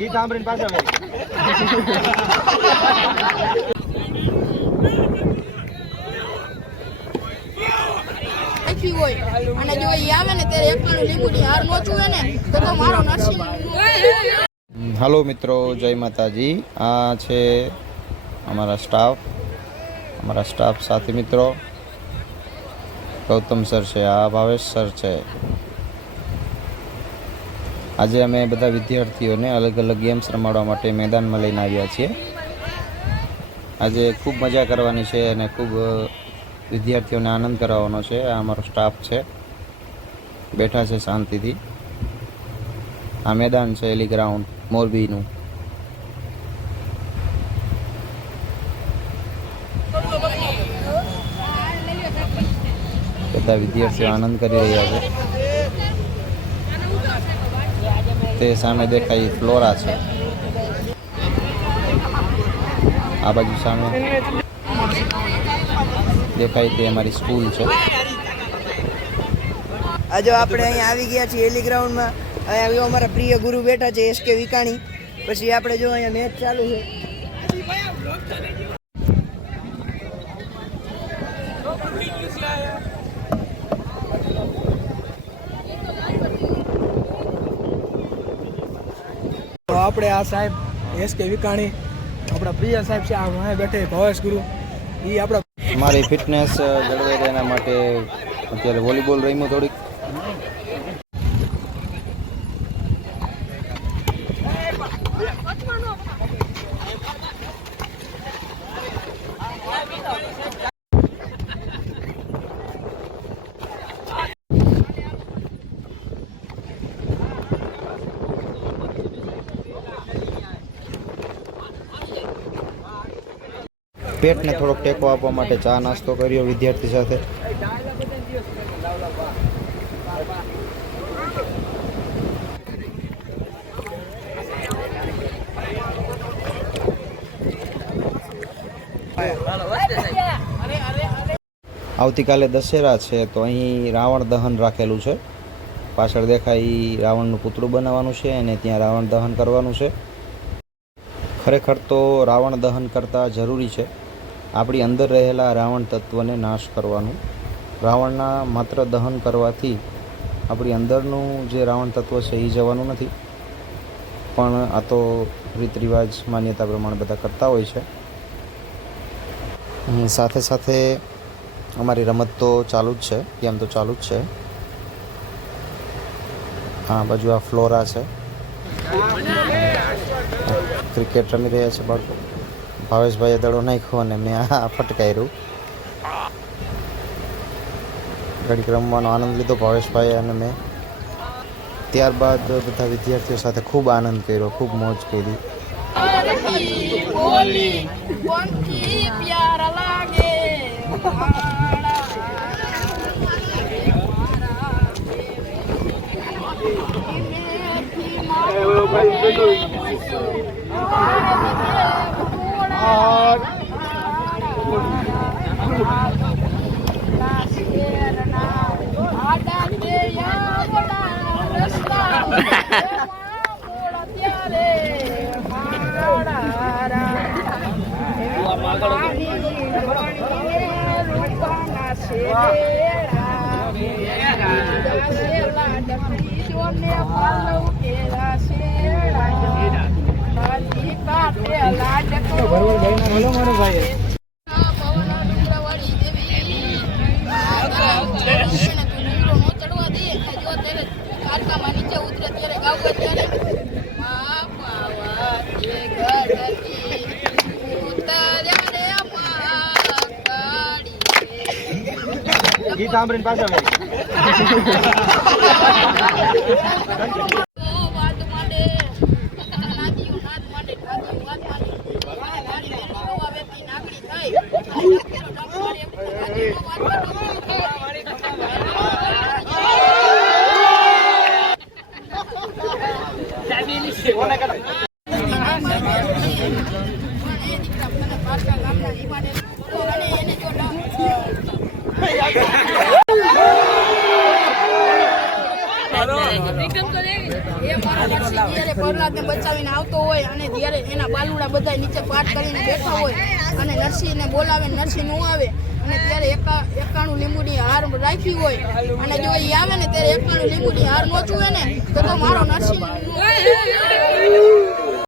ગીત સાંભળીને પાછા હોય અને જો ઈ આવે ને ત્યારે એકવાનું લીંબુની હાર નો ચૂવે ને તો મારો નરસિંહ. હાલો મિત્રો, જય માતાજી. આ છે અમારા સ્ટાફ સાથી મિત્રો. ગૌતમ સર છે, આ ભાવેશ સર છે. આજે અમે બધા વિદ્યાર્થીઓને અલગ અલગ ગેમ્સ રમાડવા માટે મેદાનમાં લઈને આવ્યા છીએ. આજે ખૂબ મજા કરવાની છે અને ખૂબ વિદ્યાર્થીઓને આનંદ કરાવવાનો છે. આ અમારો સ્ટાફ છે, બેઠા છે શાંતિથી. આ મેદાન છે એલી ગ્રાઉન્ડ મોરબીનું. બધા વિદ્યાર્થીઓ આનંદ કરી રહ્યા છે. તે સામે દેખાય ફ્લોરા છે. આ બાજુ સામે દેખાય તે અમારી સ્કૂલ છે. આજે આપણે અહીંયા આવી ગયા છીએ એલી ગ્રાઉન્ડમાં. અહીંયા અમારા પ્રિય ગુરુ બેઠા છે એસકે વિકાણી. પછી આપણે જો અહીંયા મેચ ચાલુ છે. તો આપણે આ સાહેબ એસકે વિકાણી આપણા પ્રિય સાહેબ છે. આ વાંહે બેઠે ભાવેશ ગુરુ. એ આપણા મારી ફિટનેસ જળવાઈ રહે એના માટે અત્યારે વોલીબોલ રમ્યું થોડીક. પેટને થોડોક ટેકો આપવા માટે ચા નાસ્તો કર્યો વિદ્યાર્થી સાથે. આવતીકાલે દશેરા છે તો અહીં રાવણ દહન રાખેલું છે. પાછળ દેખાય રાવણનું પૂતળું બનાવવાનું છે અને ત્યાં રાવણ દહન કરવાનું છે. ખરેખર તો રાવણ દહન કરતાં જરૂરી છે આપણી અંદર રહેલા રાવણ તત્વને નાશ કરવાનું. રાવણના માત્ર દહન કરવાથી આપણી અંદરનું જે રાવણ તત્વ છે એ જવાનું નથી, પણ આ તો રીત રિવાજ માન્યતા પ્રમાણે બધા કરતા હોય છે. સાથે સાથે અમારી રમત તો ચાલુ જ છે, ગેમ તો ચાલુ જ છે. આ બાજુ આ ફ્લોરા છે, ક્રિકેટ રમી રહ્યા છે બાળકો. ભાવેશભાઈએ દડો નાખ્યો અને મેં આ ફટકાર્યું. ઘડીક રમવાનો આનંદ લીધો ભાવેશભાઈએ અને મેં. ત્યારબાદ બધા વિદ્યાર્થીઓ સાથે ખૂબ આનંદ કર્યો, ખૂબ મોજ કરી. ગીત સાંભળીને પાછા મારો નરસિંહ જ્યારે પ્રહલાદને બચાવીને આવતો હોય અને જ્યારે એના બાલુડા બધા નીચે પાઠ કરીને બેઠા હોય અને નરસિંહને બોલાવે, નરસિંહ નો આવે અને ત્યારે 91 લીંબુની હાર રાખી હોય અને જો એ આવે ને ત્યારે 91 લીંબુની હાર નો ચૂવે ને તો મારો નરસિંહ